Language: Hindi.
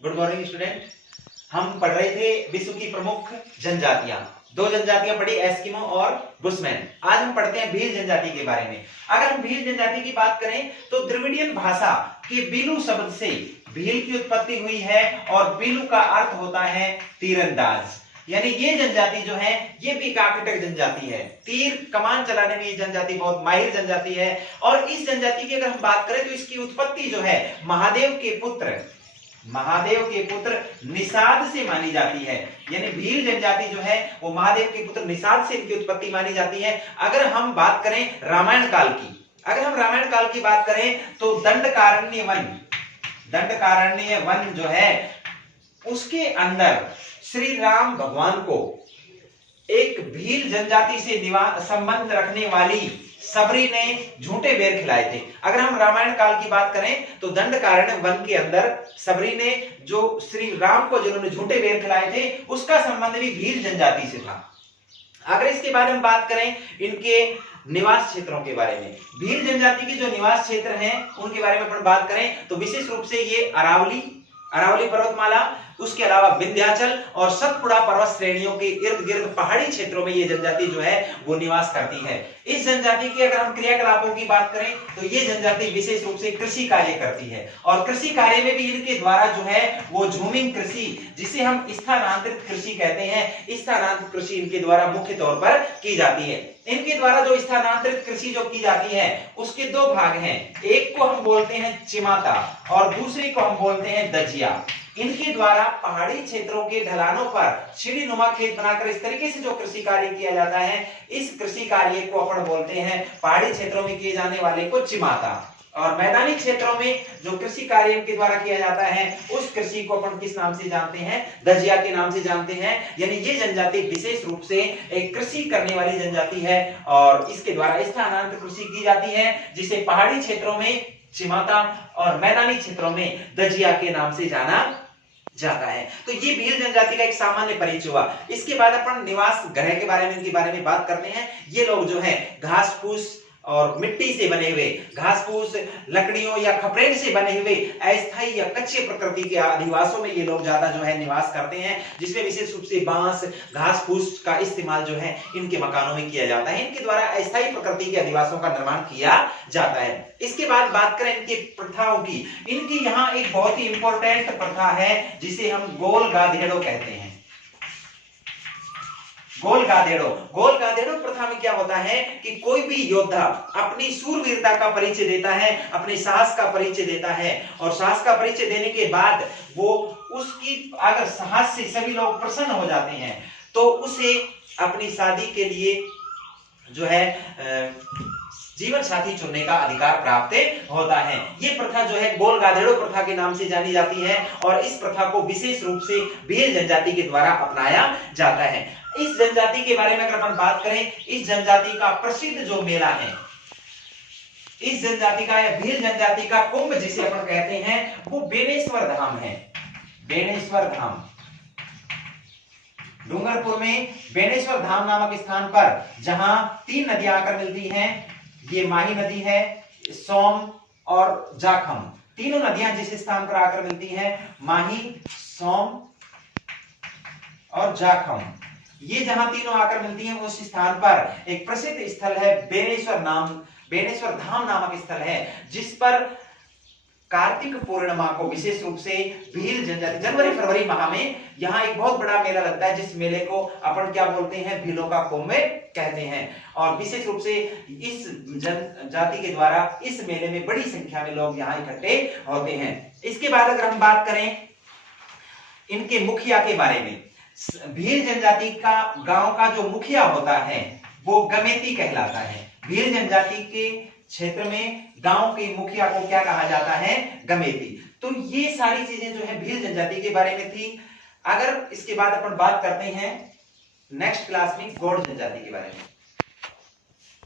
Good morning student. हम पढ़ रहे थे विश्व की प्रमुख जनजातियां। दो जनजातियां पढ़ी, एस्किमो और बुशमैन। आज हम पढ़ते हैं भील जनजाति के बारे में। अगर हम भील जनजाति की बात करें तो द्रविडियन भाषा के बीलू शब्द से भील की उत्पत्ति हुई है और बीलू का अर्थ होता है तीरंदाज। यानी ये जनजाति जो है ये भी एक आर्किटेक्ट जनजाति है। तीर कमान चलाने में ये जनजाति बहुत माहिर जनजाति है। और इस जनजाति की अगर हम बात करें तो इसकी उत्पत्ति जो है महादेव के पुत्र निषाद से मानी जाती है। यानी भील जनजाति जो है वो महादेव के पुत्र निषाद से इनकी उत्पत्ति मानी जाती है। अगर हम बात करें रामायण काल की बात करें तो दंडकारण्य वन जो है उसके अंदर श्री राम भगवान को एक भील जनजाति से संबंध रखने वाली सबरी ने झूठे बेर खिलाए थे। अगर हम रामायण काल की बात करें तो दंडकारण्य वन के अंदर सबरी ने जो श्री राम को जिन्होंने झूठे बेर खिलाए थे उसका संबंध भी भील जनजाति से था। अगर इसके बारे में बात करें इनके निवास क्षेत्रों के बारे में, भील जनजाति के जो निवास क्षेत्र हैं उनके बारे में अपन बात करें तो विशेष रूप से ये अरावली पर्वतमाला, उसके अलावा विंध्याचल और सतपुड़ा पर्वत श्रेणियों के इर्द गिर्द पहाड़ी क्षेत्रों में ये जनजाति जो है वो निवास करती है। इस जनजाति की अगर हम क्रियाकलापों की बात करें तो ये जनजाति विशेष रूप से कृषि कार्य करती है और कृषि कार्य में भी इनके द्वारा जो है वो झूमिंग कृषि, जिसे हम स्थानांतरित कृषि कहते हैं, स्थानांतरित कृषि इनके द्वारा मुख्य तौर पर की जाती है। इनके द्वारा जो स्थानांतरित कृषि जो की जाती है उसके दो भाग हैं, एक को हम बोलते हैं चिमाता और दूसरी को हम बोलते हैं दजिया। इनके द्वारा पहाड़ी क्षेत्रों के ढलानों पर सीढ़ीनुमा खेत बनाकर इस तरीके से जो कृषि कार्य किया जाता है, इस कृषि कार्य को अपन बोलते हैं पहाड़ी क्षेत्रों में किए जाने वाले को चिमाता। और मैदानी क्षेत्रों में जो कृषि कार्य इनके द्वारा किया जाता है उस कृषि को अपन किस नाम से जानते हैं? दजिया के नाम से जानते हैं। यानी ये जनजाति विशेष रूप से एक कृषि करने वाली जनजाति है और इसके द्वारा स्थानांतरित कृषि की जाती है, जिसे पहाड़ी क्षेत्रों में चिमाता और मैदानी क्षेत्रों में दजिया के नाम से जाना जाता है। तो ये भील जनजाति का एक सामान्य परिचय हुआ। इसके बाद अपन निवास गृह के बारे में बात करते हैं। ये लोग जो है घास फूस और मिट्टी से बने हुए, घास फूस, लकड़ियों या खपरेल से बने हुए अस्थायी या कच्चे प्रकृति के अधिवासों में ये लोग ज्यादा जो है निवास करते हैं, जिसमें विशेष रूप से बांस, घास फूस का इस्तेमाल जो है इनके मकानों में किया जाता है। इनके द्वारा अस्थायी प्रकृति के अधिवासों का निर्माण किया जाता है। इसके बाद बात करें इनकी प्रथाओं की। इनकी यहाँ एक बहुत ही इंपॉर्टेंट प्रथा है जिसे हम गोल गाधेड़ो कहते हैं। गोल गाधेड़ो प्रथा में क्या होता है कि कोई भी योद्धा अपनी सूरवीरता का परिचय देता है, अपने साहस का परिचय देता है और साहस का परिचय देने के बाद वो उसकी अगर साहस से सभी लोग प्रसन्न हो जाते हैं तो उसे अपनी शादी के लिए जो है जीवन साथी चुनने का अधिकार प्राप्त होता है। ये प्रथा जो है गोल गाधेड़ो प्रथा के नाम से जानी जाती है और इस प्रथा को विशेष रूप से भील जनजाति के द्वारा अपनाया जाता है। इस जनजाति के बारे में अगर अपन बात करें, इस जनजाति का प्रसिद्ध जो मेला है, इस जनजाति का या भील जनजाति का कुंभ जिसे अपन कहते हैं वो बेनेश्वर धाम है। बेनेश्वर धाम डूंगरपुर में बेनेश्वर धाम नामक स्थान पर जहां 3 नदियां आकर मिलती हैं, ये माही नदी है, सोम और जाखम, तीनों नदियां जिस स्थान पर आकर मिलती हैं, माही, सोम और जाखम, ये जहां तीनों आकर मिलती हैं उस स्थान पर एक प्रसिद्ध स्थल है बेनेश्वर धाम नामक स्थल है, जिस पर कार्तिक पूर्णिमा को विशेष रूप से भील जनजाति जनवरी फरवरी माह में यहाँ एक बहुत बड़ा मेला लगता है, जिस मेले को अपन क्या बोलते हैं? भीलों का कुंभ कहते हैं। और विशेष रूप से इस जनजाति के द्वारा इस मेले में बड़ी संख्या में लोग यहाँ इकट्ठे होते हैं। इसके बाद अगर हम बात करें इनके मुखिया के बारे में, भील जनजाति का गांव का जो मुखिया होता है वो गमेती कहलाता है। भील जनजाति के क्षेत्र में गांव के मुखिया को क्या कहा जाता है? गमेती। तो ये सारी चीजें जो है भील जनजाति के बारे में थी। अगर इसके बाद अपन बात करते हैं नेक्स्ट क्लास में गौड़ जनजाति के बारे में।